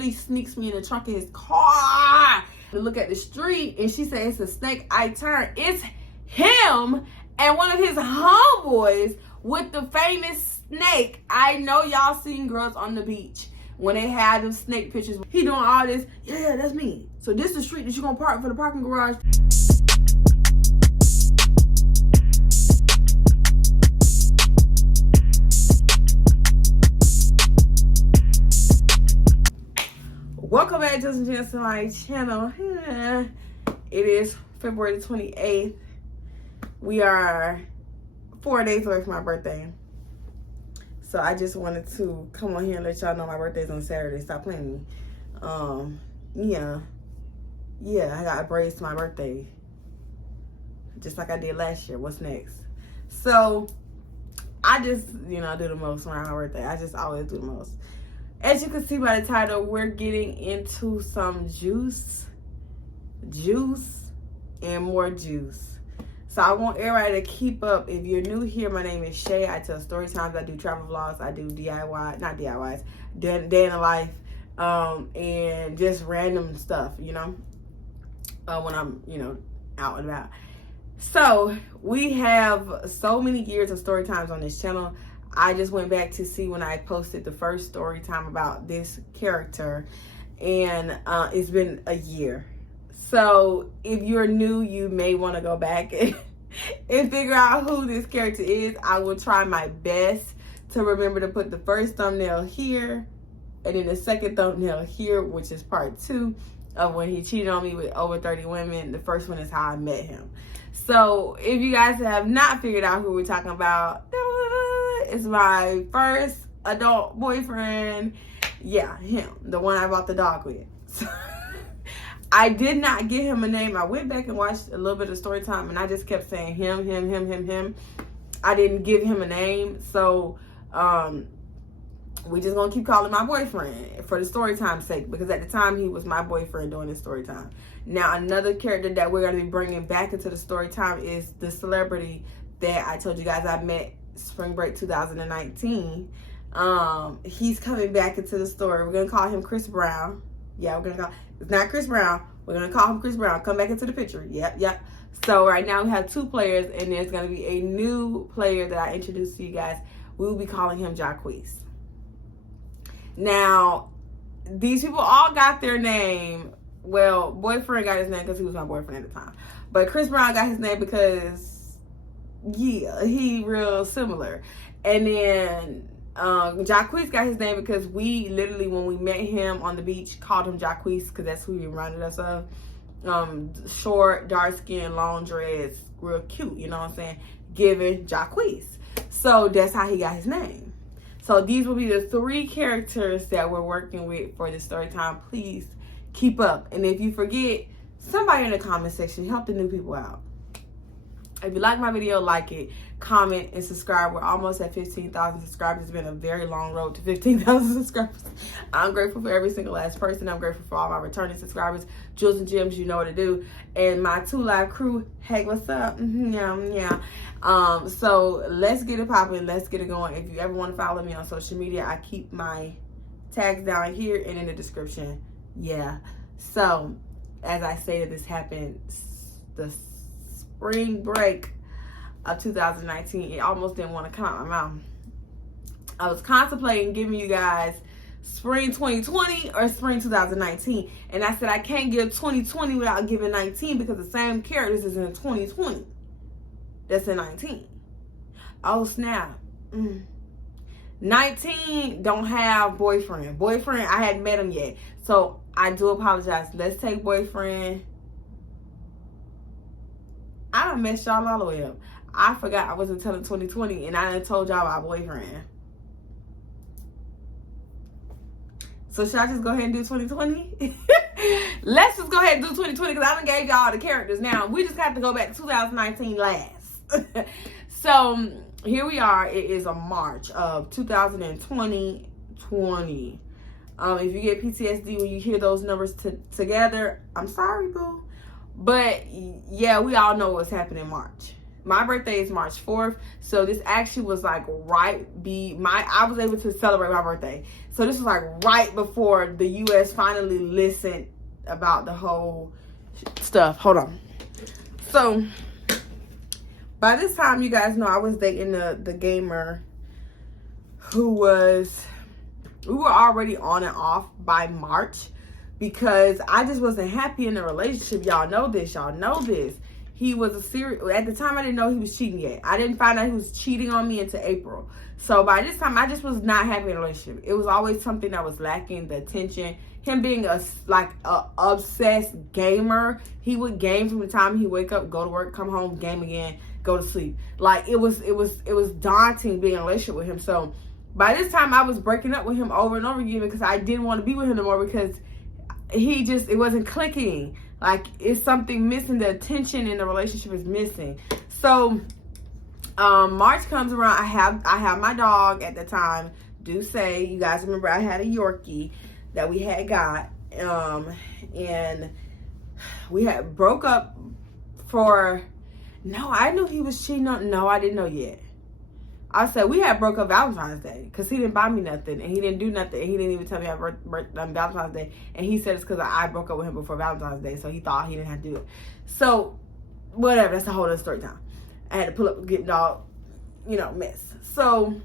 He sneaks me in the trunk of his car to look at the street, and she said it's a snake. I turn, it's him and one of his homeboys with the famous snake. I know y'all seen Girls on the Beach when they had them snake pictures. He doing all this. Yeah, that's me. So this is the street that you gonna park for the parking garage. Welcome back, Jews and Jems, to my channel. It is February the 28th. We are 4 days away from my birthday. So I just wanted to come on here and let y'all know my birthday's on Saturday. Stop playing me. Yeah, I got braids to my birthday. Just like I did last year. What's next? So I just, do the most around my birthday. I just always do the most. As you can see by the title, we're getting into some juice, and more juice. So I want everybody to keep up. If you're new here, my name is Shaye. I tell story times, I do travel vlogs, I do DIY, not DIYs, day in the life, and just random stuff, when I'm, out and about. So we have so many years of story times on this channel. I just went back to see when I posted the first story time about this character, and it's been a year. So if you're new, you may want to go back and figure out who this character is. I will try my best to remember to put the first thumbnail here and then the second thumbnail here, which is part 2 of when he cheated on me with over 30 women. The first one is how I met him. So if you guys have not figured out who we're talking about, it's my first adult boyfriend. Yeah, him. The one I bought the dog with. So, I did not give him a name. I went back and watched a little bit of story time, and I just kept saying him. I didn't give him a name. So we just gonna keep calling my boyfriend for the story time's sake, because at the time he was my boyfriend during the story time. Now another character that we're gonna be bringing back into the story time is the celebrity that I told you guys I met spring break 2019. He's coming back into the story. We're gonna call him Chris Brown. Yeah, it's not Chris Brown. We're gonna call him Chris Brown. Come back into the picture. Yep. So right now we have 2 players, and there's gonna be a new player that I introduced to you guys. We will be calling him Jacquees. Now, these people all got their name. Well, boyfriend got his name because he was my boyfriend at the time. But Chris Brown got his name because, yeah, he real similar. And then Jacquees got his name because we literally, when we met him on the beach, called him Jacquees because that's who he reminded us of. Short, dark skin, long dreads, real cute, you know what I'm saying? Giving Jacquees. So that's how he got his name. So these will be the 3 characters that we're working with for this story time. Please keep up. And if you forget, somebody in the comment section, help the new people out. If you like my video, like it, comment, and subscribe. We're almost at 15,000 subscribers. It's been a very long road to 15,000 subscribers. I'm grateful for every single last person. I'm grateful for all my returning subscribers. Jews and Jems, you know what to do. And my 2 live crew, hey, what's up? Yeah. So let's get it popping. Let's get it going. If you ever want to follow me on social media, I keep my tags down here and in the description. Yeah. So as I stated, this happened the spring break of 2019. It almost didn't want to come out my mouth. I was contemplating giving you guys spring 2020 or spring 2019, and I said I can't give 2020 without giving 19 because the same characters is in 2020 that's in 19. Oh snap. 19 don't have boyfriend. I hadn't met him yet, so I do apologize. Let's take boyfriend. I done messed y'all all the way up. I forgot I wasn't telling 2020, and I done told y'all about boyfriend. So should I just go ahead and do 2020? Let's just go ahead and do 2020 because I done gave y'all the characters. Now we just have to go back to 2019 last. So here we are. It is a March of 2020. If you get PTSD when you hear those numbers together, I'm sorry, boo. But yeah, we all know what's happening in March. My birthday is March 4th, so this actually was like I was able to celebrate my birthday. So this was like right before the U.S. finally listened about the whole stuff. Hold on. So by this time, you guys know I was dating the gamer who was, we were already on and off by March because I just wasn't happy in the relationship. Y'all know this. He was a serious, at the time I didn't know he was cheating yet. I didn't find out he was cheating on me until April. So by this time I just was not happy in a relationship. It was always something that was lacking, the attention. Him being a obsessed gamer. He would game from the time he wake up, go to work, come home, game again, go to sleep. Like it was daunting being in a relationship with him. So by this time I was breaking up with him over and over again because I didn't want to be with him anymore because it wasn't clicking. Like it's something missing. The attention in the relationship is missing. So March comes around. I have my dog at the time. Do say, you guys remember I had a Yorkie that we had got, and we had broke up for. No, I knew he was cheating on. No, I didn't know yet. I said we had broke up Valentine's Day because he didn't buy me nothing and he didn't do nothing and he didn't even tell me I Valentine's Day, and he said it's because I broke up with him before Valentine's Day, so he thought he didn't have to do it. So whatever, that's a whole other story time. I had to pull up getting all, mess. So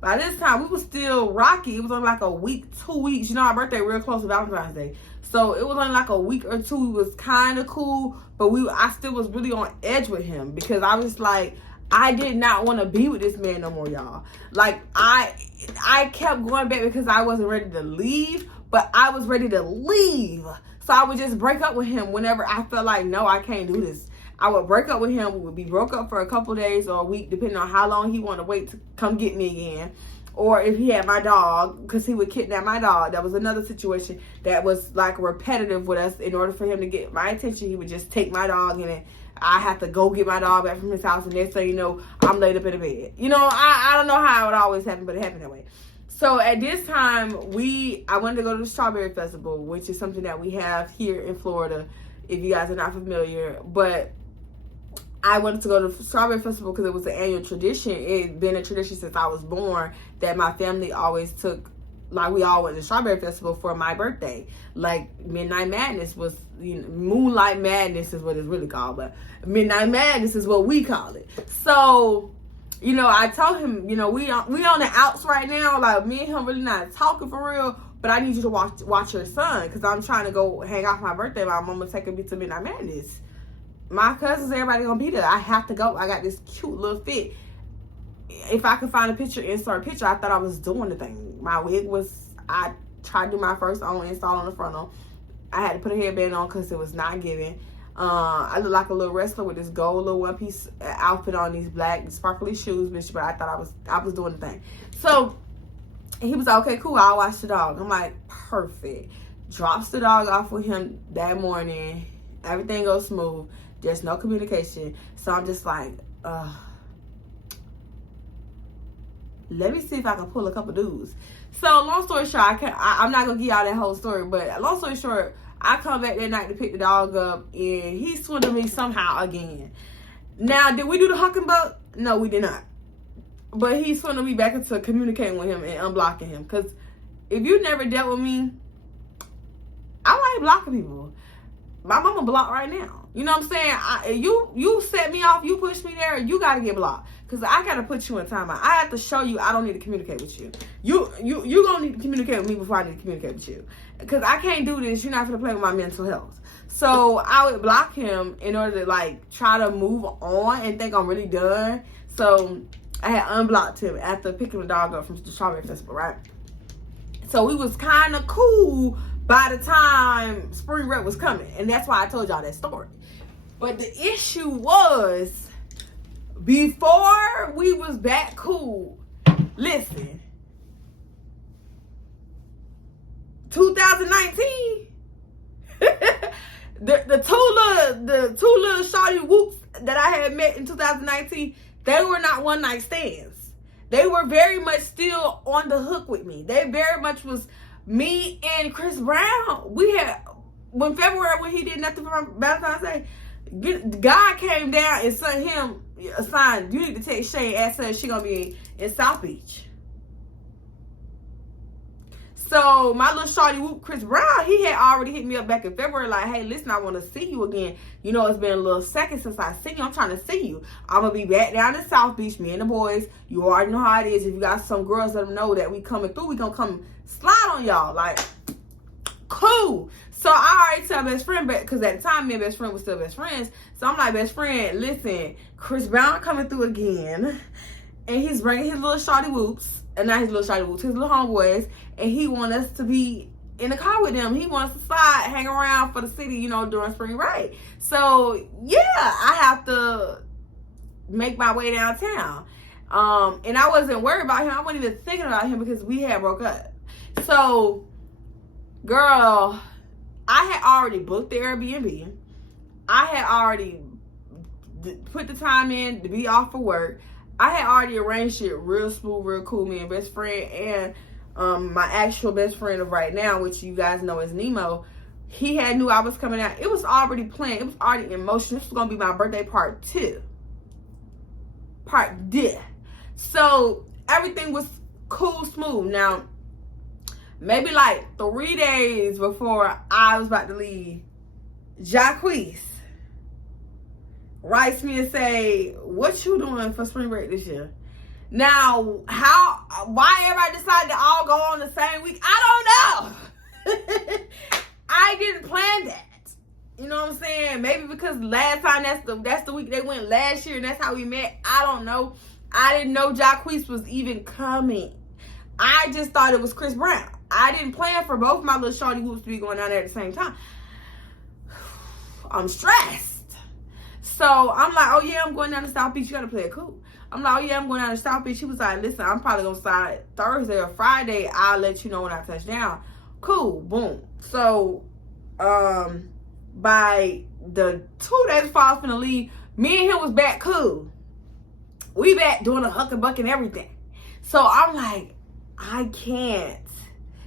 by this time we was still rocky. It was only like a week, 2 weeks. Our birthday real close to Valentine's Day, so it was only like a week or two. We was kind of cool, but I still was really on edge with him because I was like, I did not want to be with this man no more, y'all. Like, I kept going back because I wasn't ready to leave, but I was ready to leave. So I would just break up with him whenever I felt like, no, I can't do this. I would break up with him. We would be broke up for a couple days or a week, depending on how long he wanted to wait to come get me again. Or if he had my dog, because he would kidnap my dog. That was another situation that was like repetitive with us. In order for him to get my attention, he would just take my dog and then I have to go get my dog back from his house, and next thing you know, I'm laid up in the bed. I don't know how it would always happen, but it happened that way. So at this time, I wanted to go to the Strawberry Festival, which is something that we have here in Florida, if you guys are not familiar. But I wanted to go to the Strawberry Festival because it was an annual tradition. It had been a tradition since I was born that my family always took. Like, we all went to the Strawberry Festival for my birthday. Like, Midnight Madness was, Moonlight Madness is what it's really called, but Midnight Madness is what we call it. So, I told him, we on the outs right now. Like, me and him really not talking for real, but I need you to watch your son because I'm trying to go hang out for my birthday. My mama taking me to Midnight Madness. My cousins, everybody gonna be there. I have to go. I got this cute little fit. If I could find a picture, insert a picture, I thought I was doing the thing. My wig I tried to do my first own install on the frontal. I had to put a headband on because it was not giving. I look like a little wrestler with this gold little one-piece outfit on, these black sparkly shoes, bitch, but I thought I was doing the thing. So he was like, okay, cool, I'll watch the dog. I'm like, perfect. Drops the dog off with him that morning. Everything goes smooth. There's no communication. So I'm just like, let me see if I can pull a couple dudes. So long story short, I'm not gonna give y'all that whole story, but long story short, I come back that night to pick the dog up, and he swindled me somehow again. Now, did we do the hucking buck? No, we did not. But he swindled me back into communicating with him and unblocking him. Because if you never dealt with me, I like blocking people. My mama blocked right now. You know what I'm saying? You set me off, you push me there, you gotta get blocked. Cause I gotta put you in timeout. I have to show you I don't need to communicate with you. You gonna need to communicate with me before I need to communicate with you. Cause I can't do this. You're not gonna play with my mental health. So I would block him in order to try to move on and think I'm really done. So I had unblocked him after picking the dog up from the Strawberry Festival, right? So we was kind of cool by the time spring break was coming. And that's why I told y'all that story. But the issue was, before we was back cool, listen, 2019, the two little shawty whoops that I had met in 2019, they were not one night stands. They were very much still on the hook with me. They very much was me and Chris Brown. We had, when he did nothing for Valentine's Day, God came down and sent him a sign. You need to text Shaye and ask her if she gonna be in South Beach. So my little shorty whoop, Chris Brown, he had already hit me up back in February like, hey, listen, I want to see you again. You know, it's been a little second since I seen you. I'm trying to see you. I'm going to be back down in South Beach, me and the boys. You already know how it is. If you got some girls, let them know that we coming through. We going to come slide on y'all. Like, cool. So I already tell best friend, because at the time, me and best friend was still best friends. So I'm like, best friend, listen, Chris Brown coming through again. And he's bringing his little shorty whoops. And not his little shorty whoops, his little homeboys. And he want us to be in the car with them. He wants to slide, hang around for the city, you know, during spring break. So, yeah, I have to make my way downtown. And I wasn't worried about him. I wasn't even thinking about him because we had broke up. So, girl, I had already booked the Airbnb. I had already put the time in to be off for work. I had already arranged it real smooth, real cool. Me and best friend and my actual best friend of right now, which you guys know is Nemo, he had knew I was coming out. It was already planned. It was already in motion. This was going to be my birthday part 2. Part 2. So everything was cool, smooth. Now, maybe like 3 days before I was about to leave, Jacquees writes me and say, what you doing for spring break this year? Now, why everybody decided to all go on the same week, I don't know. I didn't plan that. You know what I'm saying? Maybe because last time that's the week they went last year and that's how we met. I don't know. I didn't know Jacquees was even coming. I just thought it was Chris Brown. I didn't plan for both my little shorty whoops to be going down there at the same time. I'm stressed. So I'm like, oh yeah, I'm going down to South Beach. You gotta play it cool. I'm like, oh yeah, I'm going down to South Beach. He was like, listen, I'm probably gonna slide Thursday or Friday. I'll let you know when I touch down. Cool, boom. So by the 2 days before I was finna leave, me and him was back cool. We back doing a huck and buck and everything. So I'm like, I can't.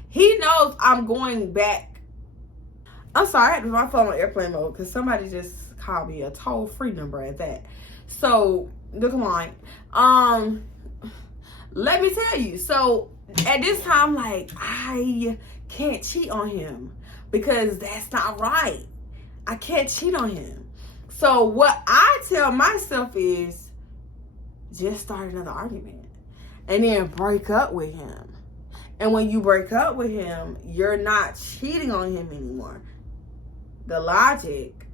He knows I'm going back. I'm sorry, I had to put my phone on airplane mode because somebody just called me a toll-free number at that. So, look like, let me tell you. So, at this time, like, I can't cheat on him because that's not right. I can't cheat on him. So, what I tell myself is just start another argument and then break up with him. And when you break up with him, you're not cheating on him anymore. The logic,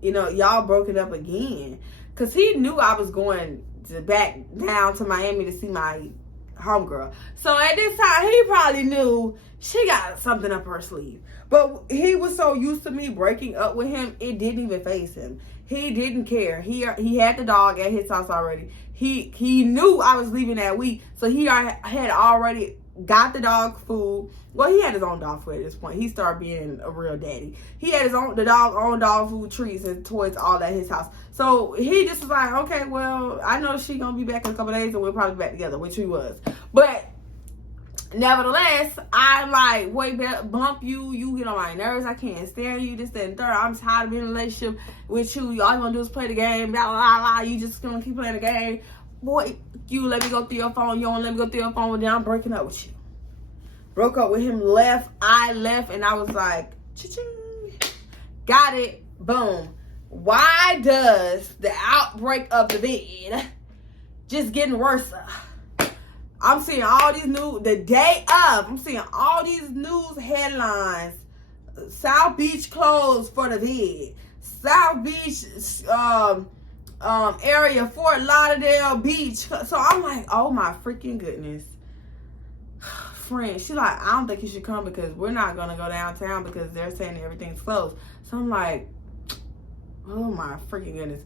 you know, y'all broke it up again. Because he knew I was going back down to Miami to see my homegirl. So at this time, he probably knew she got something up her sleeve. But he was so used to me breaking up with him, it didn't even faze him. He didn't care. He had the dog at his house already. He knew I was leaving that week. So he had already got the dog food. Well, he had his own dog food at this point. He started being a real daddy. He had the dog food, treats and toys all at his house. So he just was like, okay, well, I know she gonna be back in a couple days and we'll probably be back together, which he was. But nevertheless, I like, wait, bump you get on my nerves. I can't stand you, this, that, and third. I'm tired of being in a relationship with you. All you gonna do is play the game, blah, blah, blah. You just gonna keep playing the game. Boy, you let me go through your phone. You don't let me go through your phone. Then I'm breaking up with you. Broke up with him, left. I left, and I was like, cha-ching. Got it. Boom. Why does the outbreak of the vid just getting worse? I'm seeing all these the day of, I'm seeing all these news headlines. South Beach closed for the vid. South Beach, area, Fort Lauderdale Beach. So I'm like, oh my freaking goodness. Friend, she's like, I don't think you should come because we're not gonna go downtown because they're saying everything's closed. So I'm like, oh my freaking goodness.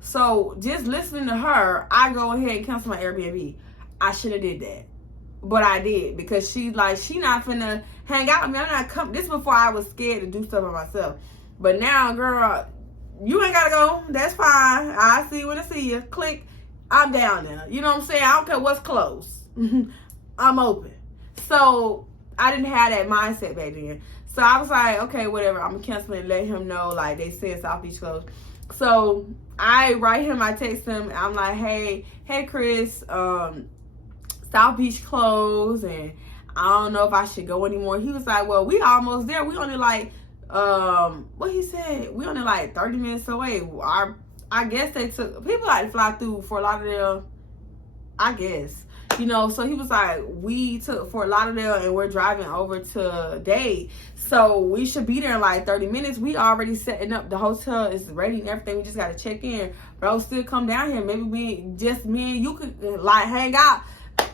So just listening to her, I go ahead and cancel my Airbnb. I should have did that, but I did because she's like, she not finna hang out with me. I'm not come. This before I was scared to do stuff by myself, but now, girl, you ain't gotta go. That's fine. I see you when I see you. Click. I'm down there. You know what I'm saying? I don't care what's closed. I'm open. So I didn't have that mindset back then. So I was like, okay, whatever. I'm gonna cancel and let him know. Like they said, South Beach closed. So I write him, I text him, and I'm like, hey Chris, South Beach closed, and I don't know if I should go anymore. He was like, well, we almost there. We only like, what he said, we only like 30 minutes away. I guess they took, people like to fly through Fort Lauderdale, I guess. You know, so he was like, we took Fort Lauderdale and we're driving over to Dade. So we should be there in like 30 minutes. We already setting up. The hotel is ready and everything. We just got to check in. Bro, still come down here. Maybe me and you could like hang out.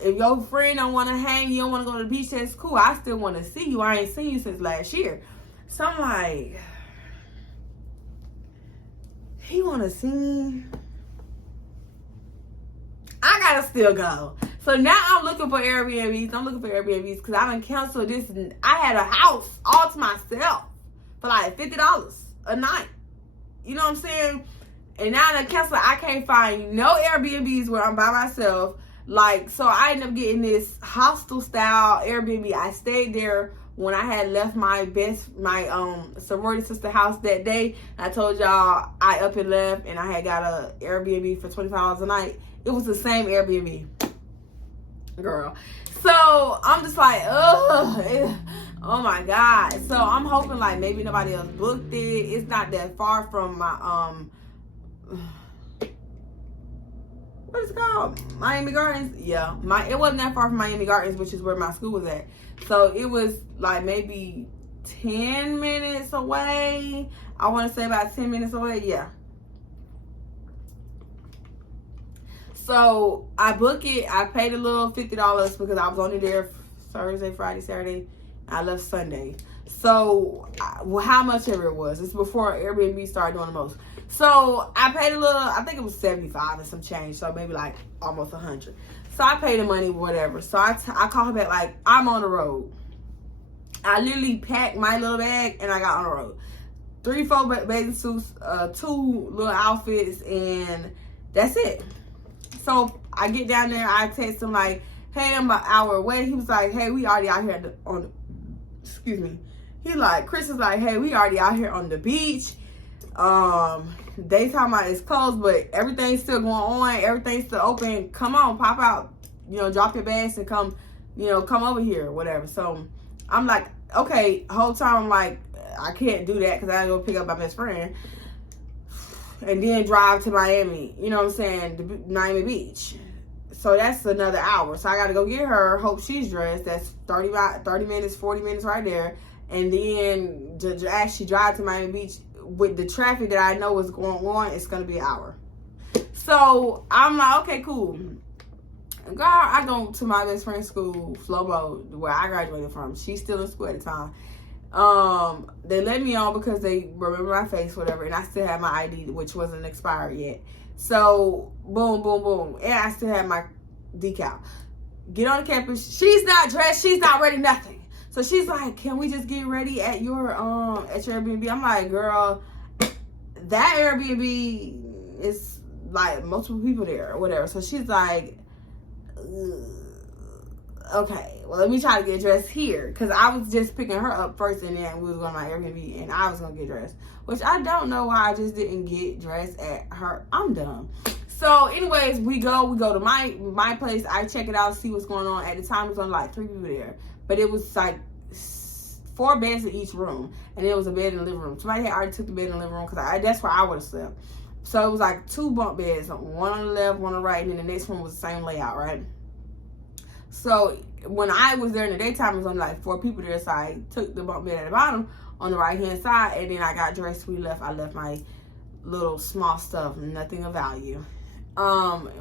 If your friend don't want to hang, you don't want to go to the beach, that's cool. I still want to see you. I ain't seen you since last year. So I'm like, he want to see me. I got to still go. So now I'm looking for Airbnbs. I'm looking for Airbnbs because I done canceled this. I had a house all to myself for like $50 a night. You know what I'm saying? And now I done canceled. I can't find no Airbnbs where I'm by myself. Like, so I ended up getting this hostel style Airbnb. I stayed there when I had left my sorority sister house that day. I told y'all I up and left and I had got a Airbnb for $25 a night. It was the same Airbnb. Girl. So I'm just like, oh my God. So I'm hoping like maybe nobody else booked it. It's not that far from my what is it called? Miami Gardens? Yeah. It wasn't that far from Miami Gardens, which is where my school was at. So it was like maybe 10 minutes away. I want to say about 10 minutes away. Yeah. So I booked it. I paid a little $50 because I was only there Thursday, Friday, Saturday. I left Sunday. So how much ever it was. It's before Airbnb started doing the most. So I paid a little, I think it was 75 and some change. So maybe like almost 100. So I paid the money, whatever. So I called her back like, I'm on the road. I literally packed my little bag and I got on the road. 3-4 bathing suits, 2 little outfits, and that's it. So I get down there, I text him like, hey, I'm an hour away. He was like, hey, we already out here excuse me. He like, Chris is like, hey, we already out here on the beach. Daytime it's closed, but everything's still going on. Everything's still open. Come on, pop out. You know, drop your bags and come over here, whatever. So I'm like, okay, whole time I'm like, I can't do that because I gotta go pick up my best friend. And then drive to Miami, you know what I'm saying, Miami Beach. So that's another hour. So I got to go get her, hope she's dressed. That's 30 minutes, 40 minutes right there. And then to actually drive to Miami Beach with the traffic that I know is going on, it's going to be an hour. So I'm like, okay, cool. Girl, I go to my best friend's school, Flobo, where I graduated from. She's still in school at the time. They let me on because they remember my face, whatever, and I still have my ID, which wasn't expired yet. So boom, boom, boom, and I still have my decal. Get on the campus. She's not dressed. She's not ready. Nothing. So she's like, "Can we just get ready at your Airbnb?" I'm like, "Girl, that Airbnb is like multiple people there or whatever." So she's like, okay, well, let me try to get dressed here. Because I was just picking her up first and then we was going to my Airbnb and I was going to get dressed. Which I don't know why I just didn't get dressed at her. I'm dumb. So anyways, we go to my place. I check it out, see what's going on. At the time, it was only like 3 people there. But it was like 4 beds in each room. And it was a bed in the living room. Somebody had already took the bed in the living room because that's where I would have slept. So it was like 2 bunk beds. One on the left, one on the right. And then the next one was the same layout, right? So when I was there in the daytime, it was only like 4 people there. So I took the bunk bed at the bottom on the right hand side, and then I got dressed. I left my little small stuff, nothing of value.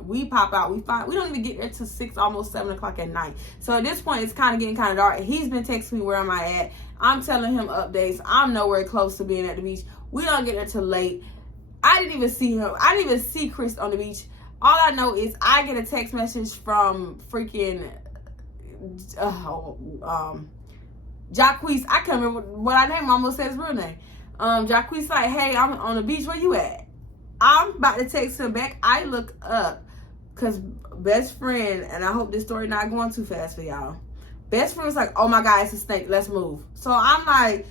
We pop out. We don't even get there till 6, almost 7 o'clock at night. So at this point, it's getting kind of dark. He's been texting me, where am I at? I'm telling him updates. I'm nowhere close to being at the beach. We don't get there till late. I didn't even see him. I didn't even see Chris on the beach. All I know is I get a text message from freaking Jacquees. I can't remember what I named him. I almost said his real name. Jacquees like, hey, I'm on the beach. Where you at? I'm about to text him back. I look up because best friend, and I hope this story not going too fast for y'all. Best friend was like, oh my God, it's a snake. Let's move. So I'm like,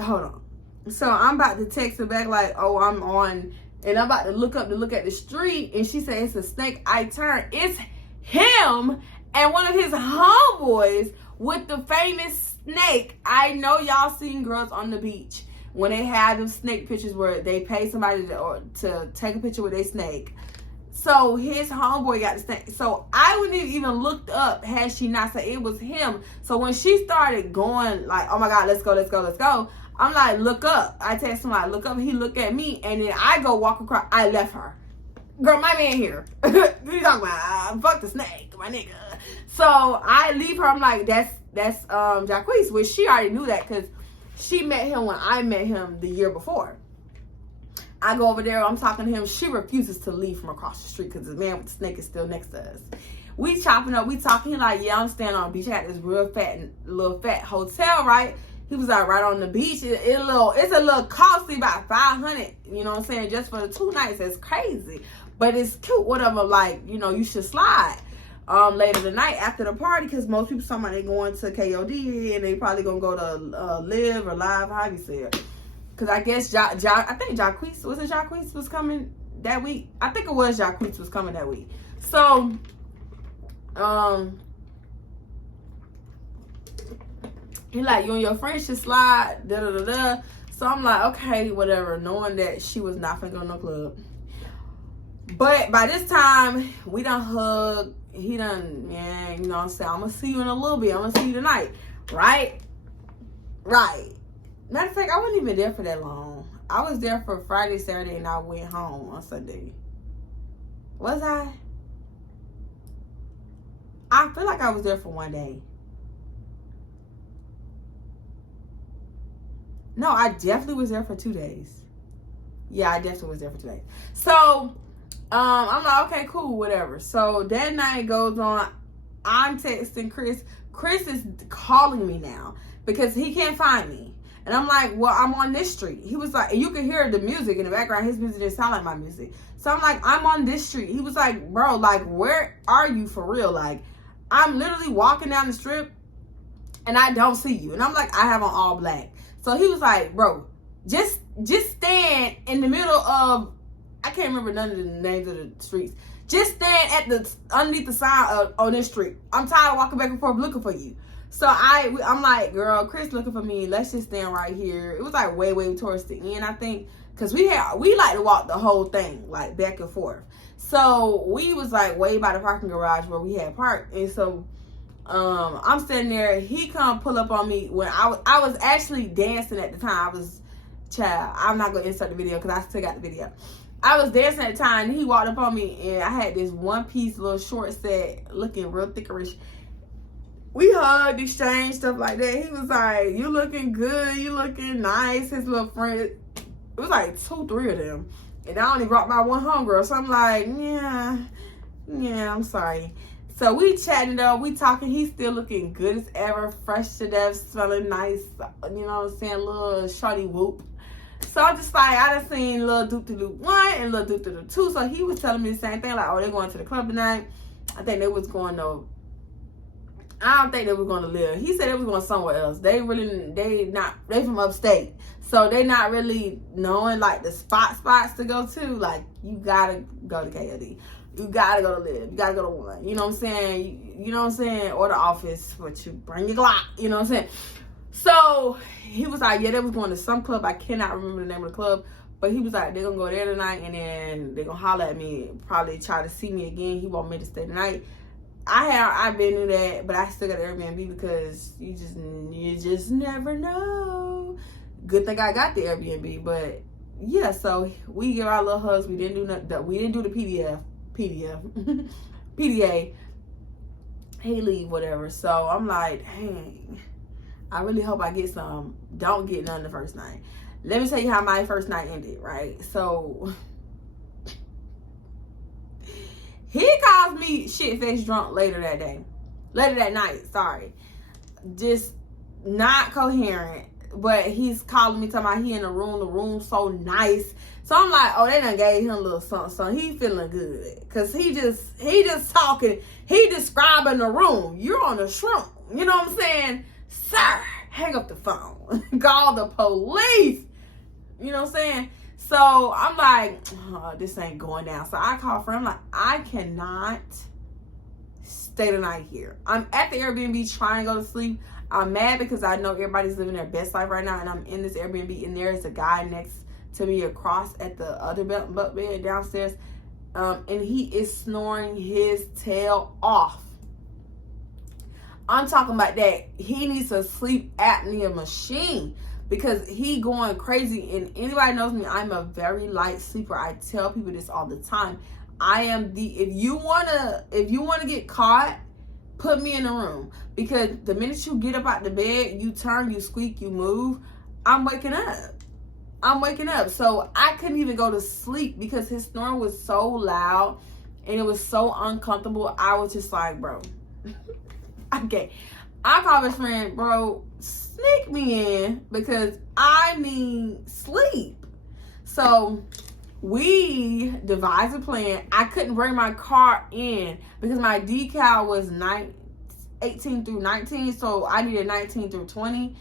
hold on. So I'm about to text her back like, oh, I'm on, and I'm about to look at the street, and she said it's a snake. I turn, it's him and one of his homeboys with the famous snake. I know y'all seen Girls on the Beach when they had them snake pictures where they pay somebody to take a picture with a snake. So his homeboy got the snake. So I wouldn't have even looked up had she not said it was him. So when she started going like, oh my God, let's go. I'm like, look up. I text him like, look up. He looked at me, and then I go walk across. I left her. Girl, my man here. What you talking about? Fuck the snake, my nigga. So I leave her. I'm like, that's Jacquees, which she already knew that because she met him when I met him the year before. I go over there. I'm talking to him. She refuses to leave from across the street because the man with the snake is still next to us. We chopping up. We talking. He like, yeah, I'm staying on the beach. I had this real little fat hotel, right? He was like right on the beach. It's a little costly, about $500. You know what I'm saying? Just for the 2 nights. It's crazy, but it's cute. Whatever. Like, you know, you should slide later tonight after the party because most people talking about they going to KOD and they probably gonna go to Live or Live. How you say it? Because I guess I think Jacquees was coming that week. I think it was Jacquees was coming that week. So he like, you and your friends should slide, da. So I'm like, okay, whatever, knowing that she was not finna go to no club. But by this time, we done hug. He done, yeah, you know what I'm saying? I'm gonna see you in a little bit. I'm gonna see you tonight. Right. Matter of fact, I wasn't even there for that long. I was there for Friday, Saturday, and I went home on Sunday. Was I? I feel like I was there for 1 day. No, I definitely was there for 2 days. Yeah, I definitely was there for 2 days. So, I'm like, okay, cool, whatever. So that night goes on. I'm texting Chris. Chris is calling me now because he can't find me. And I'm like, well, I'm on this street. He was like, and you can hear the music in the background. His music didn't sound like my music. So I'm like, I'm on this street. He was like, bro, like, where are you for real? Like, I'm literally walking down the strip and I don't see you. And I'm like, I have on all black. So he was like, bro, just stand in the middle of, I can't remember none of the names of the streets. Just stand underneath the sign on this street. I'm tired of walking back and forth looking for you. So I'm like, girl, Chris looking for me. Let's just stand right here. It was like way towards the end, I think, because we like to walk the whole thing like back and forth. So we was like way by the parking garage where we had parked, and so I'm standing there. He come pull up on me when I was actually dancing at the time. I'm not gonna insert the video because I still got the video. I was dancing at the time, and he walked up on me, and I had this one-piece little short set looking real thickerish. We hugged, exchanged, stuff like that. He was like, you looking good, you looking nice. His little friend, it was like 2, 3 of them. And I only brought my one homegirl. So I'm like, yeah, I'm sorry. So we chatting up, we talking. He's still looking good as ever, fresh to death, smelling nice, you know what I'm saying, little shorty whoop. So I'm just like, I done seen Lil Doop to Doop 1 and Lil Doop to Doop 2. So he was telling me the same thing, like, oh, they're going to the club tonight. I think they was going to, I don't think they were going to Live. He said they was going somewhere else. They from upstate. So they not really knowing like the spots to go to. Like, you gotta go to KLD. You gotta go to Live. You gotta go to 1. You know what I'm saying? You know what I'm saying? Or the office, but you bring your Glock. You know what I'm saying? So he was like, yeah, they was going to some club. I cannot remember the name of the club. But he was like, they're going to go there tonight, and then they're going to holler at me, probably try to see me again. He want me to stay tonight. I've been through that, but I still got Airbnb because you just never know. Good thing I got the Airbnb, but yeah. So we give our little hugs. We didn't do nothing. We didn't do the PDA. Hey, leave whatever. So I'm like, dang. I really hope I get some. Don't get none the first night. Let me tell you how my first night ended. Right. So he calls me shit-faced drunk later that night, sorry. Just not coherent, but he's calling me, talking about he in the room so nice. So I'm like, oh, they done gave him a little something, so he feeling good. Cause he just talking, he describing the room. You're on a shroom, you know what I'm saying? Sir, hang up the phone. Call the police. You know what I'm saying? So I'm like, oh, this ain't going down. So I call a friend. I'm like, I cannot stay the night here. I'm at the Airbnb trying to go to sleep. I'm mad because I know everybody's living their best life right now, and I'm in this Airbnb, and there is a guy next to me across at the other bunk bed downstairs, and he is snoring his tail off. I'm talking about that he needs a sleep apnea machine because he going crazy. And anybody knows me, I'm a very light sleeper. I tell people this all the time. I am the, if you wanna get caught, put me in a room, because the minute you get up out the bed, you turn, you squeak, you move, I'm waking up. So I couldn't even go to sleep because his snoring was so loud and it was so uncomfortable. I was just like, bro, okay. I called his friend, bro, sneak me in because I need sleep. So we devised a plan. I couldn't bring my car in because my decal was 18 through 19, so I needed 19 through 20.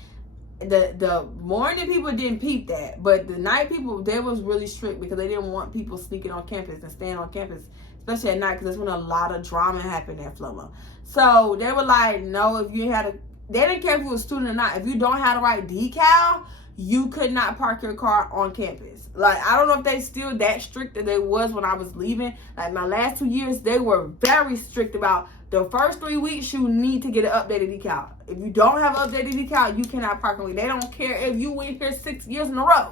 The morning people didn't peep that, but the night people, they was really strict because they didn't want people sneaking on campus and staying on campus, especially at night, because that's when a lot of drama happened at Flomo. So they were like, no, if you had they didn't care if you were a student or not. If you don't have the right decal, you could not park your car on campus. Like, I don't know if they still that strict that they was when I was leaving. Like, my last 2 years, they were very strict about the first 3 weeks, you need to get an updated decal. If you don't have an updated decal, you cannot park on it. They don't care if you went here 6 years in a row.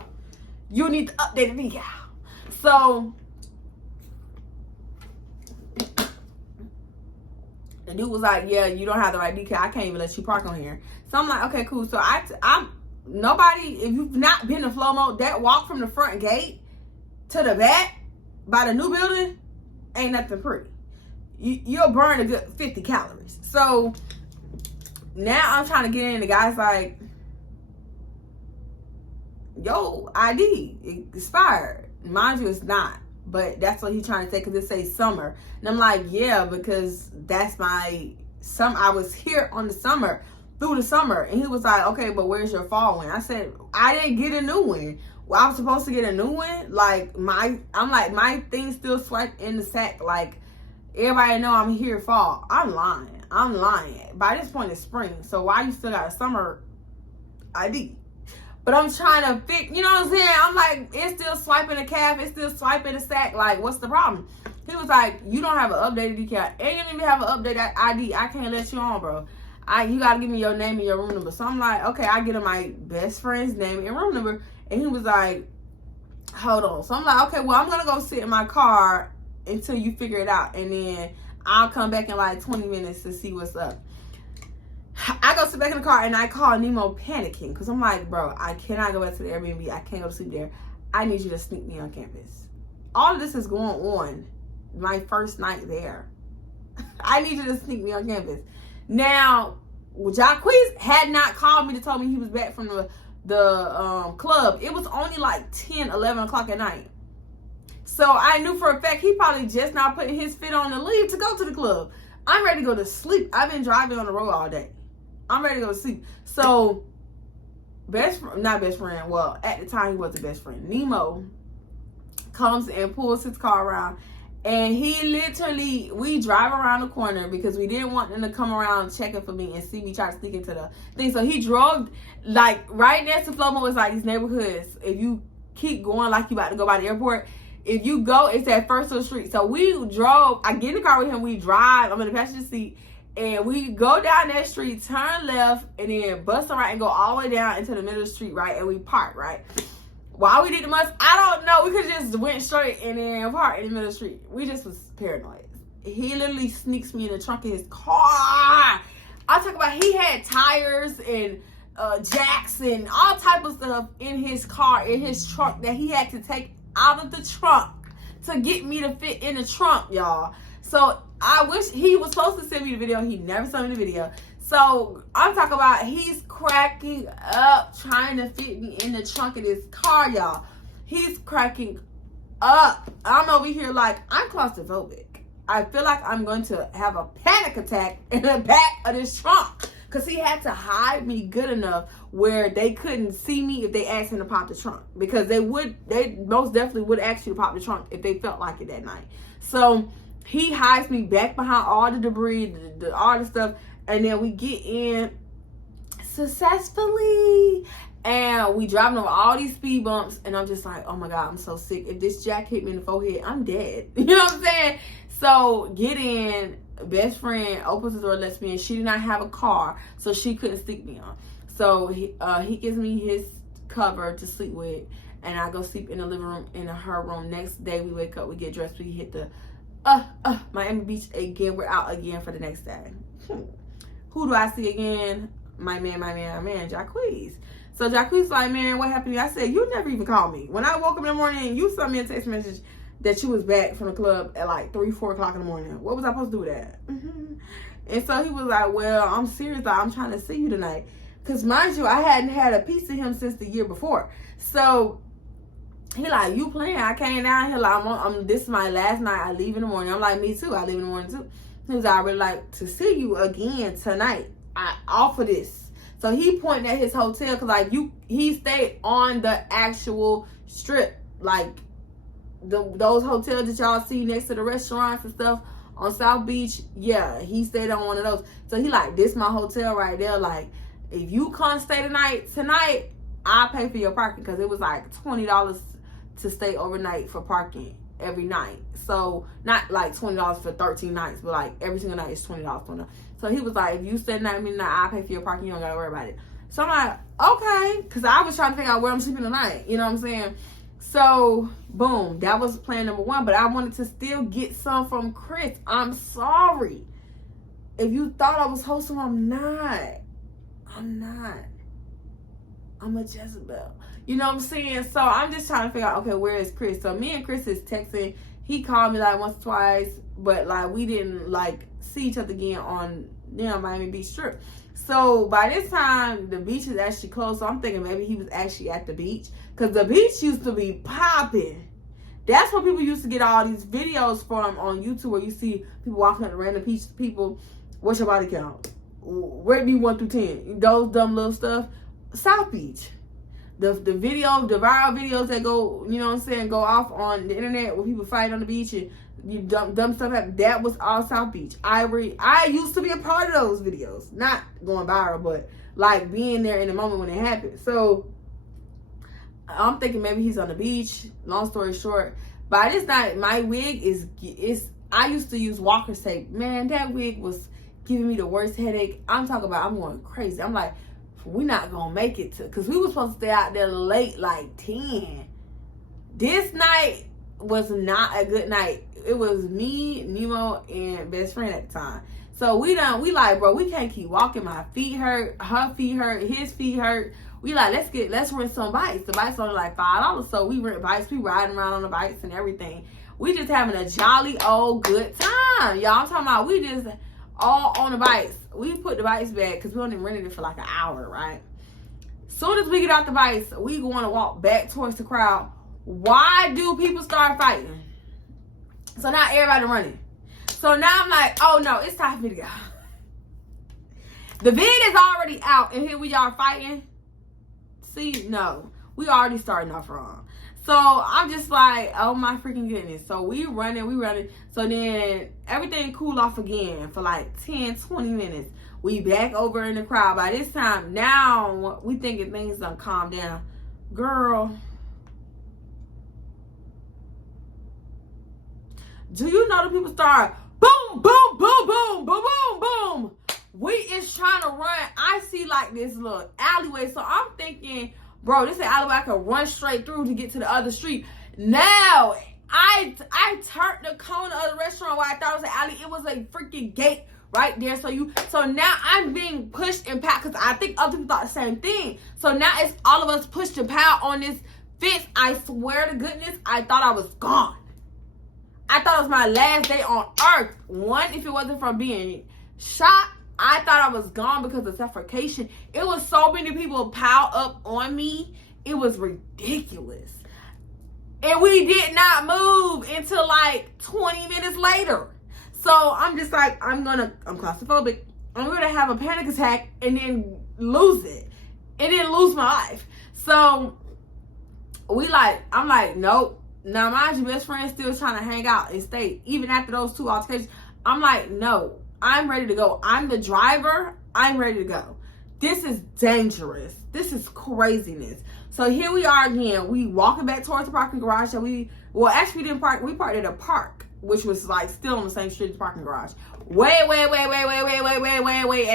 You need to update the decal. So the dude was like, yeah, you don't have the right decal. I can't even let you park on here. So I'm like, okay, cool. So I'm nobody, if you've not been to Flomo, that walk from the front gate to the back by the new building ain't nothing pretty. You'll burn a good 50 calories. So now I'm trying to get in. The guy's like, yo, ID expired. Mind you, it's not. But that's what he's trying to say because it says summer. And I'm like, yeah, because that's my summer. I was here on the summer, through the summer. And he was like, okay, but where's your fall one? I said, I didn't get a new one. Well, I was supposed to get a new one. Like, my thing still swiped in the sack. Like, everybody know I'm here fall. I'm lying. By this point, it's spring. So why you still got a summer ID? But I'm trying to fix, you know what I'm saying? I'm like, it's still swiping the calf. It's still swiping the sack. Like, what's the problem? He was like, you don't have an updated decal. And you don't even have an updated ID. I can't let you on, bro. You got to give me your name and your room number. So I'm like, okay, I get him my best friend's name and room number. And he was like, hold on. So I'm like, okay, well, I'm going to go sit in my car until you figure it out, and then I'll come back in like 20 minutes to see what's up. I go sit back in the car and I call Nemo panicking because I'm like, bro, I cannot go back to the Airbnb. I can't go to sleep there. I need you to sneak me on campus. All of this is going on my first night there. I need you to sneak me on campus. Now, Jacquees had not called me to tell me he was back from the club. It was only like 10, 11 o'clock at night. So I knew for a fact he probably just now putting his fit on to leave to go to the club. I'm ready to go to sleep. I've been driving on the road all day. I'm ready to go to sleep. So not best friend. Well, at the time he was the best friend. Nemo comes and pulls his car around. And he literally, we drive around the corner because we didn't want them to come around checking for me and see me try to sneak into the thing. So he drove, like, right next to Flomo is like these neighborhoods. If you keep going like you about to go by the airport, if you go, it's at First Street. So we drove, I get in the car with him, we drive, I'm in the passenger seat, and we go down that street, turn left, and then bust right and go all the way down into the middle of the street, right? And we park, right? Why we did the most, I don't know. We could just went straight and then parked in the middle of the street. We just was paranoid. He literally sneaks me in the trunk of his car. I talk about he had tires and jacks and all type of stuff in his car, in his trunk that he had to take out of the trunk to get me to fit in the trunk, y'all. So I wish he was supposed to send me the video. He never sent me the video. So I'm talking about he's cracking up trying to fit me in the trunk of this car, y'all. He's cracking up. I'm over here like, I'm claustrophobic. I feel like I'm going to have a panic attack in the back of this trunk Because he had to hide me good enough where they couldn't see me if they asked him to pop the trunk. Because they most definitely would ask you to pop the trunk if they felt like it that night. So he hides me back behind all the debris, all the stuff. And then we get in successfully. And we driving over all these speed bumps. And I'm just like, oh my God, I'm so sick. If this jack hit me in the forehead, I'm dead. You know what I'm saying? So get in. Best friend opens the door, lets me in. She did not have a car, so she couldn't stick me on. So he gives me his cover to sleep with, and I go sleep in the living room in her room. Next day we wake up, we get dressed, we hit the Miami Beach again. We're out again for the next day. Who do I see again? My man, Jacquees. So Jacquees like, man, what happened to you? I said, you never even called me. When I woke up in the morning, you sent me a text message that you was back from the club at like 3-4 o'clock in the morning. What was I supposed to do with that? And so he was like, well, I'm serious. I'm trying to see you tonight. Because mind you, I hadn't had a piece of him since the year before. So he like, you playing? I came down here like, this is my last night. I leave in the morning. I'm like, me too. I leave in the morning too. He was like, I really like to see you again tonight. I offer this. So he pointed at his hotel because like he stayed on the actual strip, like those hotels that y'all see next to the restaurants and stuff on South Beach. Yeah, he stayed on one of those. So he like, this my hotel right there. Like, if you come stay tonight, I'll pay for your parking, because it was like $20 to stay overnight for parking every night. So not like $20 for 13 nights, but like every single night is $20. So he was like, if you stay tonight, I'll pay for your parking. You don't gotta worry about it. So I'm like, okay, because I was trying to figure out where I'm sleeping tonight. You know what I'm saying? So, boom, that was plan number one. But I wanted to still get some from Chris. I'm sorry. If you thought I was wholesome, I'm not. I'm a Jezebel. You know what I'm saying? So, I'm just trying to figure out, okay, where is Chris? So, me and Chris is texting. He called me like once or twice. But, like, we didn't, like, see each other again on, Miami Beach Strip. So, by this time, the beach is actually closed. So, I'm thinking maybe he was actually at the beach. Because the beach used to be popping. That's where people used to get all these videos from on YouTube, where you see people walking up to random people. What's your body count? Rate me 1 through 10. Those dumb little stuff. South Beach. The viral videos that go, you know what I'm saying, go off on the internet where people fight on the beach and you dumb stuff happen. That was all South Beach. I used to be a part of those videos. Not going viral, but like being there in the moment when it happened. So I'm thinking maybe he's on the beach. Long story short, by this night, my wig is I used to use Walker's tape. Man, that wig was giving me the worst headache. I'm talking about, I'm going crazy. I'm like, we're not gonna make it to, because we were supposed to stay out there late, like 10. This night was not a good night. It was me, Nemo, and best friend at the time. So we like, bro, we can't keep walking. My feet hurt, her feet hurt, his feet hurt. We like, let's rent some bikes. The bikes only like $5. So we rent bikes. We riding around on the bikes and everything. We just having a jolly old good time. Y'all, I'm talking about we just all on the bikes. We put the bikes back because we only rented it for like an hour, right? Soon as we get out the bikes, we going to walk back towards the crowd. Why do people start fighting? So now everybody running. So now I'm like, oh no, it's time for me to go. The vid is already out and here we are fighting. See, no, we already starting off wrong. So I'm just like, oh my freaking goodness. So we running. So then everything cool off again for like 10, 20 minutes. We back over in the crowd. By this time, now we thinking things done calm down. Girl, do you know the people start boom, boom, boom, boom, boom, boom, boom. We is trying to run. I see like this little alleyway. So I'm thinking, bro, this is an alleyway I can run straight through to get to the other street. Now, I turned the corner of the restaurant where I thought it was an alley. It was a freaking gate right there. So now I'm being pushed and piled because I think other people thought the same thing. So now it's all of us pushed and piled on this fence. I swear to goodness, I thought I was gone. I thought it was my last day on earth. One, if it wasn't from being shot, I thought I was gone because of suffocation. It was so many people piled up on me. It was ridiculous. And we did not move until like 20 minutes later. So I'm just like, I'm claustrophobic. I'm going to have a panic attack and then lose it. And then lose my life. So, I'm like, nope. Now, mind you, best friend's still trying to hang out and stay. Even after those 2 altercations, I'm like, no. I'm ready to go. I'm the driver. I'm ready to go. This is dangerous. This is craziness. So here we are again. We walking back towards the parking garage. Actually we didn't park. We parked at a park, which was like still on the same street as the parking garage. Way at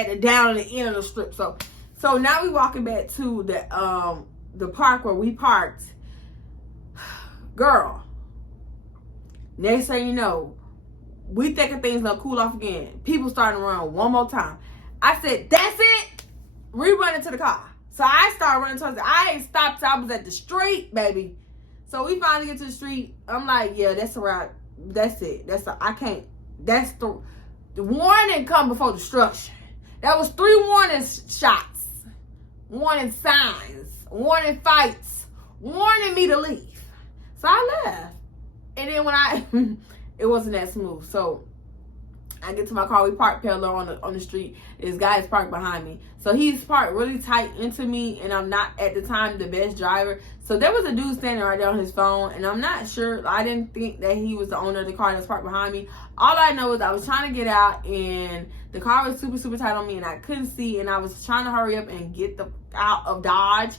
the down at the end of the strip. So now we walking back to the park where we parked. Girl, next thing you know, we thinking things gonna cool off again. People starting to run one more time. I said, that's it. We running to the car. So I started running towards it. I ain't stopped till I was at the street, baby. So we finally get to the street. I'm like, yeah, that's a route. That's it. That's the warning come before destruction. That was 3 warning shots. Warning signs. Warning fights. Warning me to leave. So I left. And then it wasn't that smooth. So I get to my car. We parked parallel on the street. This guy is parked behind me. So he's parked really tight into me. And I'm not, at the time, the best driver. So there was a dude standing right there on his phone. And I'm not sure. I didn't think that he was the owner of the car that was parked behind me. All I know is I was trying to get out. And the car was super, super tight on me. And I couldn't see. And I was trying to hurry up and get out of Dodge.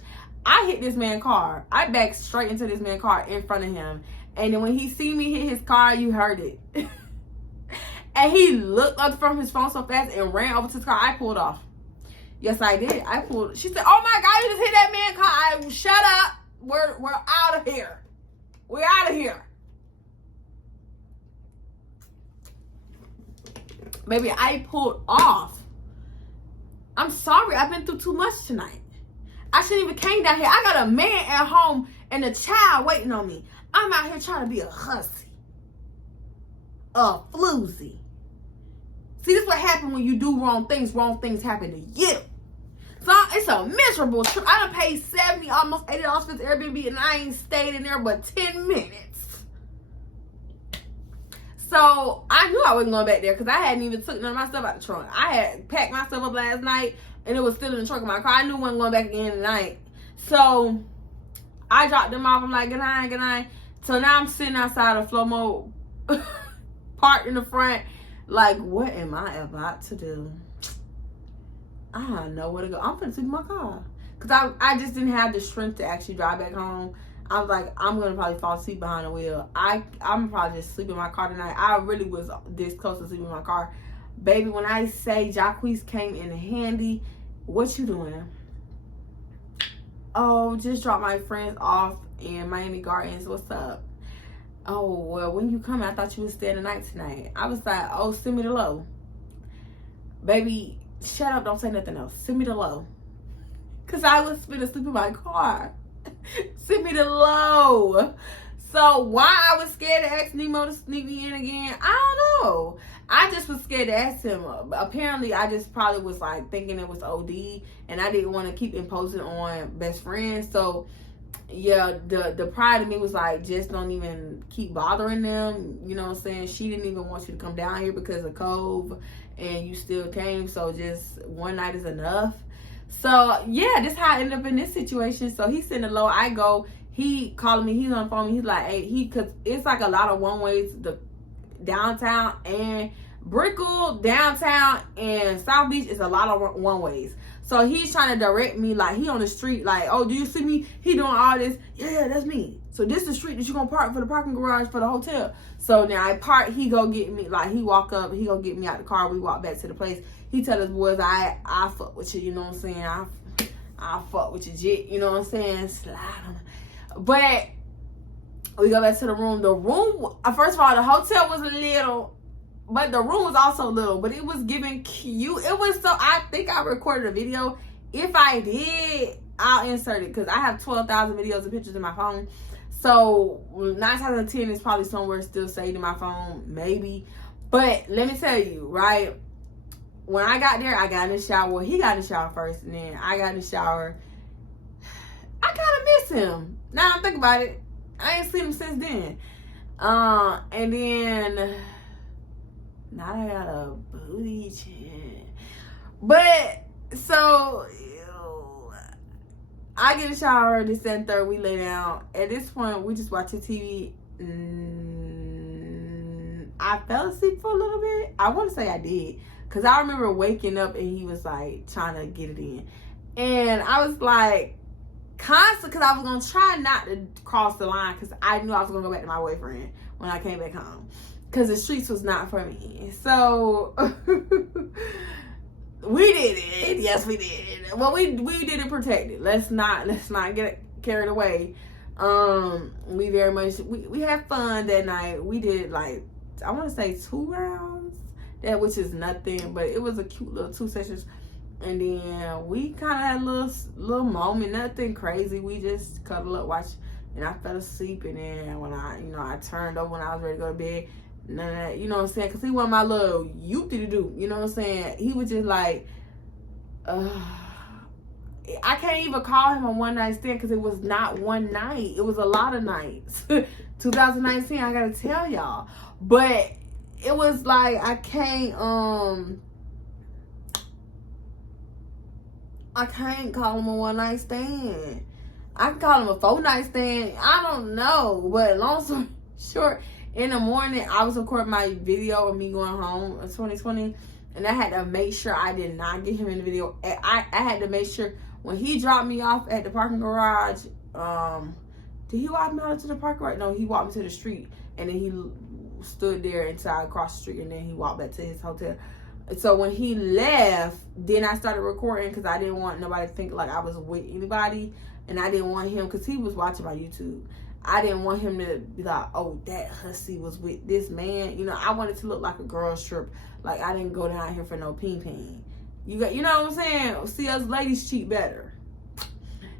I hit this man's car. I backed straight into this man's car in front of him. And then when he see me hit his car, you heard it. And he looked up from his phone so fast and ran over to his car. I pulled off. Yes, I did. I pulled. She said, oh my God, you just hit that man's car. Shut up. We're out of here. We're out of here. Baby, I pulled off. I'm sorry. I've been through too much tonight. I shouldn't even came down here. I got a man at home and a child waiting on me. I'm out here trying to be a hussy. A floozy. See, this is what happens when you do wrong things happen to you. So it's a miserable trip. I done paid $70, almost $80 for this Airbnb, and I ain't stayed in there but 10 minutes. So I knew I wasn't going back there because I hadn't even took none of my stuff out the trunk. I had packed my stuff up last night, and it was still in the trunk of my car. I knew I wasn't going back again tonight. So I dropped them off. I'm like, good night, good night. So now I'm sitting outside of Flomo, parked in the front. Like, what am I about to do? I don't know where to go. I'm finna sleep in my car. Because I just didn't have the strength to actually drive back home. I was like, I'm going to probably fall asleep behind the wheel. I'm probably just sleep in my car tonight. I really was this close to sleeping in my car. Baby, when I say Jacquees came in handy, what you doing? Oh, just dropped my friends off in Miami Gardens. What's up? Oh, well, when you come, I thought you was staying the night tonight. I was like, oh, send me the low. Baby, shut up. Don't say nothing else. Send me the low. Because I was finna sleep in my car. Send me the low. So, why I was scared to ask Nemo to sneak me in again, I don't know. I just was scared to ask him. Apparently, I just probably was like thinking it was OD. And I didn't want to keep imposing on best friends. So, yeah, the pride of me was like, just don't even keep bothering them. You know what I'm saying? She didn't even want you to come down here because of Cove, and you still came. So just one night is enough. So yeah, this how I ended up in this situation. So he sent a low. I go. He calling me. He's on the phone. He's like, hey, cause it's like a lot of one ways. The downtown and Brickell, downtown and South Beach is a lot of one ways. So he's trying to direct me, like he on the street, like, oh, do you see me? He doing all this. Yeah, that's me. So this is the street that you gonna park for the parking garage for the hotel. So now I park, he go get me, like he walk up, he go get me out the car. We walk back to the place. He tell us boys, I fuck with you, you know what I'm saying? I fuck with you, jit, you know what I'm saying? Slide on. But we go back to the room. The room, first of all, the hotel was little. But the room was also little, but it was giving cute. It was so, I think I recorded a video. If I did, I'll insert it because I have 12,000 videos and pictures in my phone. So 9 times out of 10 is probably somewhere still saved in my phone, maybe. But let me tell you, right? When I got there, I got in the shower. Well, he got in the shower first, and then I got in the shower. I kind of miss him. Now I'm thinking about it. I ain't seen him since then. And then... now I got a booty chin. But so I get a shower, this and third, we lay down. At this point, we just watching TV. I fell asleep for a little bit. I want to say I did, because I remember waking up and he was like trying to get it in. And I was like, constant, because I was going to try not to cross the line, because I knew I was going to go back to my boyfriend when I came back home, because the streets was not for me. So we did it. Yes, we did. Well, we did it protected. Let's not get carried away. We very much we had fun that night. We did like, I want to say 2 rounds, which is nothing, but it was a cute little 2 sessions. And then we kind of had a little moment, nothing crazy. We just cuddled up, watched, and I fell asleep. And then when I turned over when I was ready to go to bed, none of that, you know what I'm saying? Because he wasn't my little you-do-do, you know what I'm saying? He was just like, I can't even call him a one-night stand, because it was not one night. It was a lot of nights. 2019, I gotta tell y'all. But it was like, I can't call him a one-night stand. I can call him a 4-night stand. I don't know. But long story short, in the morning, I was recording my video of me going home in 2020. And I had to make sure I did not get him in the video. I had to make sure when he dropped me off at the parking garage, did he walk me out to the parking garage? No, he walked me to the street. And then he stood there until I crossed the street. And then he walked back to his hotel. So when he left, then I started recording, because I didn't want nobody to think like I was with anybody. And I didn't want him, because he was watching my YouTube, I didn't want him to be like, oh, that hussy was with this man. You know, I wanted to look like a girl's trip. Like, I didn't go down here for no ping. You know what I'm saying? See, us ladies cheat better.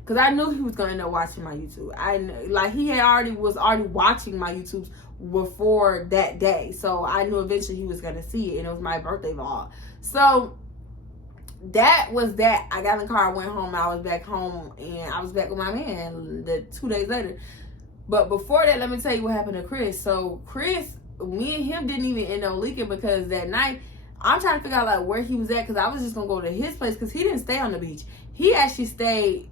Because I knew he was going to end up watching my YouTube. He was already watching my YouTubes before that day. So I knew eventually he was going to see it. And it was my birthday vlog. So that was that. I got in the car, I went home, I was back home, and I was back with my man 2 days later. But before that, let me tell you what happened to Chris. So Chris, me and him didn't even end up leaking, because that night, I'm trying to figure out like where he was at, because I was just going to go to his place, because he didn't stay on the beach. He actually stayed,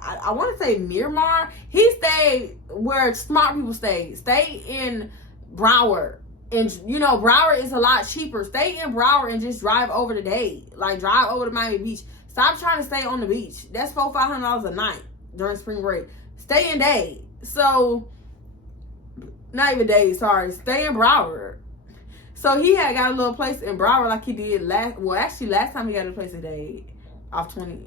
I want to say Miramar. He stayed where smart people stay. Stay in Broward. And, you know, Broward is a lot cheaper. Stay in Broward and just drive over the day. Like, drive over to Miami Beach. Stop trying to stay on the beach. That's $400-$500 a night during spring break. Stay in Dade. So, not even Dade, sorry. Stay in Broward. So, he had got a little place in Broward like he did last time he got a place in Dade. Off 20.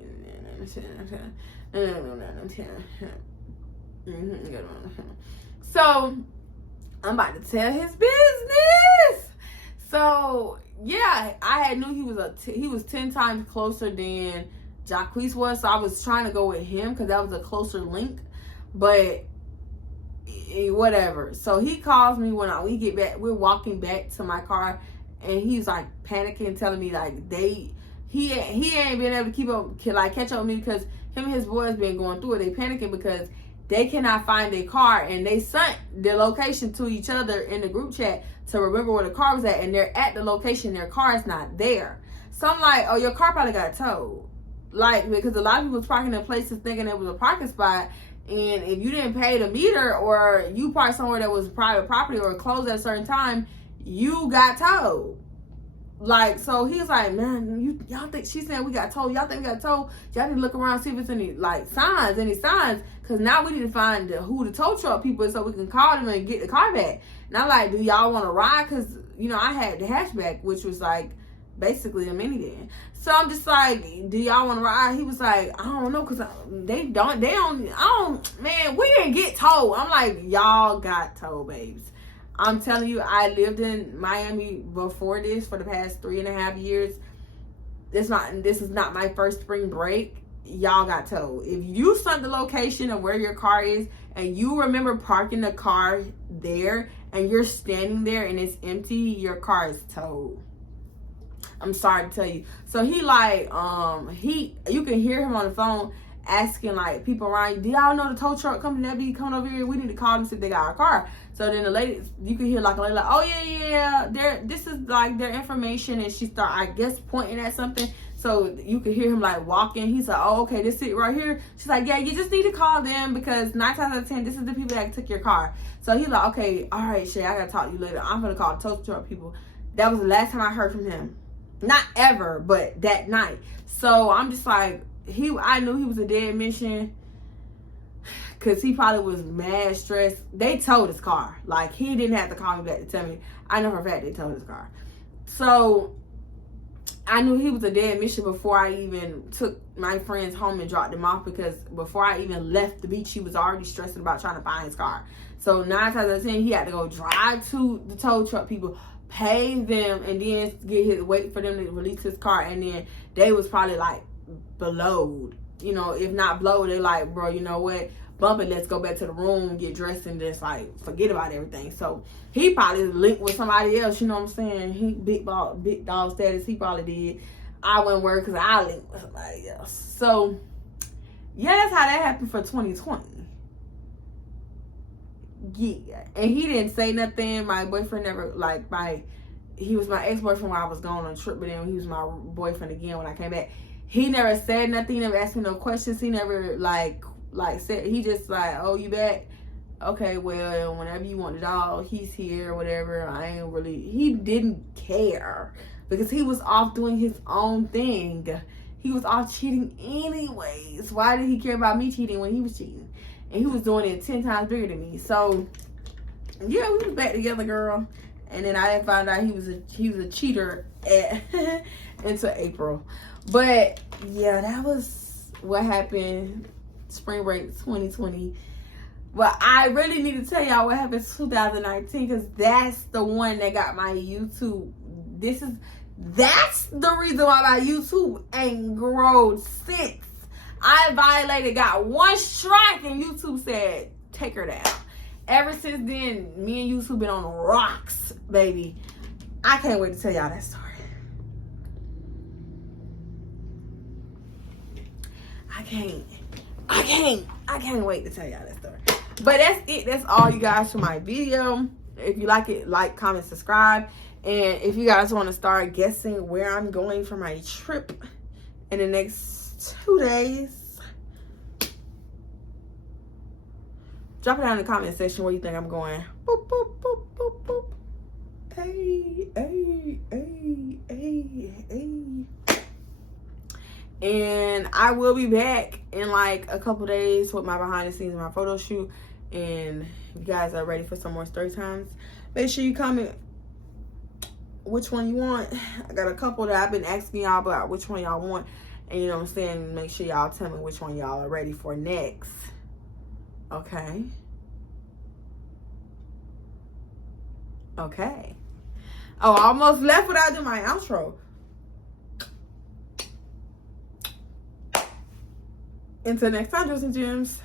So, I'm about to tell his business. So, yeah, I knew he was 10 times closer than Jacquees was. So I was trying to go with him, because that was a closer link. But whatever. So he calls me when we get back. We're walking back to my car, and he's like panicking, telling me like he ain't been able to keep up, catch up with me, because him and his boys been going through it. They panicking because they cannot find their car, and they sent their location to each other in the group chat to remember where the car was at, and they're at the location, their car is not there. So I'm like, oh, your car probably got towed. Like, because a lot of people was parking in places thinking it was a parking spot, and if you didn't pay the meter, or you parked somewhere that was private property or closed at a certain time, you got towed. Like, so he's like, man, y'all think, she said we got towed. Y'all think we got towed? Y'all need to look around, see if it's any signs. Because now we need to find who the tow truck people is, so we can call them and get the car back. And I'm like, do y'all want to ride? Because, I had the hatchback, which was like basically a minivan. So I'm just like, do y'all want to ride? He was like, I don't know, because we didn't get towed. I'm like, y'all got towed, babes. I'm telling you, I lived in Miami before this for the past 3.5 years. This is not my first spring break. Y'all got towed. If you sent the location of where your car is, and you remember parking the car there, and you're standing there and it's empty, your car is towed. I'm sorry to tell you. So he you can hear him on the phone asking like people around, do y'all know the tow truck company that be coming over here? We need to call them, see if they got our car. So then the lady, you can hear like a lady like, oh yeah, this is like their information, and she start, I guess, pointing at something. So you could hear him like walking. He's like, oh, okay, this seat right here. She's like, yeah, you just need to call them because 9 times out of 10, this is the people that took your car. So he's like, okay, all right, Shaye, I gotta talk to you later. I'm gonna call the tow truck people. That was the last time I heard from him. Not ever, but that night. So I'm just like, I knew he was a dead mission because he probably was mad stressed. They towed his car. Like, he didn't have to call me back to tell me. I know for a fact they towed his car. So I knew he was a dead mission before I even took my friends home and dropped them off, because before I even left the beach, he was already stressing about trying to find his car. So 9 times out of 10, he had to go drive to the tow truck people, pay them, and then wait for them to release his car. And then they was probably like blowed, you know, if not blowed, they like, bro, you know what, bump it, let's go back to the room, get dressed, and just like forget about everything. So he probably linked with somebody else, you know what I'm saying? He big dog status, he probably did. I wouldn't worry because I linked with somebody else. So yeah, that's how that happened for 2020. Yeah, and he didn't say nothing. My boyfriend never, like, he was my ex-boyfriend when I was going on a trip, but then he was my boyfriend again when I came back. He never said nothing, he never asked me no questions. He never like said, he just like, oh, you back? Okay, well, whenever you want the dog, he's here, whatever. He didn't care because he was off doing his own thing. He was off cheating anyways. Why did he care about me cheating when he was cheating? And he was doing it 10 times bigger than me. So yeah, we was back together, girl. And then I found out he was a cheater into April. But yeah, that was what happened spring break 2020. But I really need to tell y'all what happened 2019, because that's the one that got my YouTube. That's the reason why my YouTube ain't grown since. I violated, got 1 strike, and YouTube said, take her down. Ever since then, me and YouTube been on the rocks, baby. I can't wait to tell y'all that story. I can't wait to tell y'all that story. But that's it. That's all, you guys, for my video. If you like it, like, comment, subscribe. And if you guys want to start guessing where I'm going for my trip in the next 2 days, drop it down in the comment section where you think I'm going. Boop, boop, boop, boop, boop. Hey, hey, hey, hey, hey. And I will be back in like a couple days with my behind the scenes and my photo shoot. And if you guys are ready for some more story times, make sure you comment which one you want. I got a couple that I've been asking y'all about which one y'all want. And you know what I'm saying? Make sure y'all tell me which one y'all are ready for next. Okay. Okay. Oh, I almost left without doing my outro. Until next time, Jews and Jems.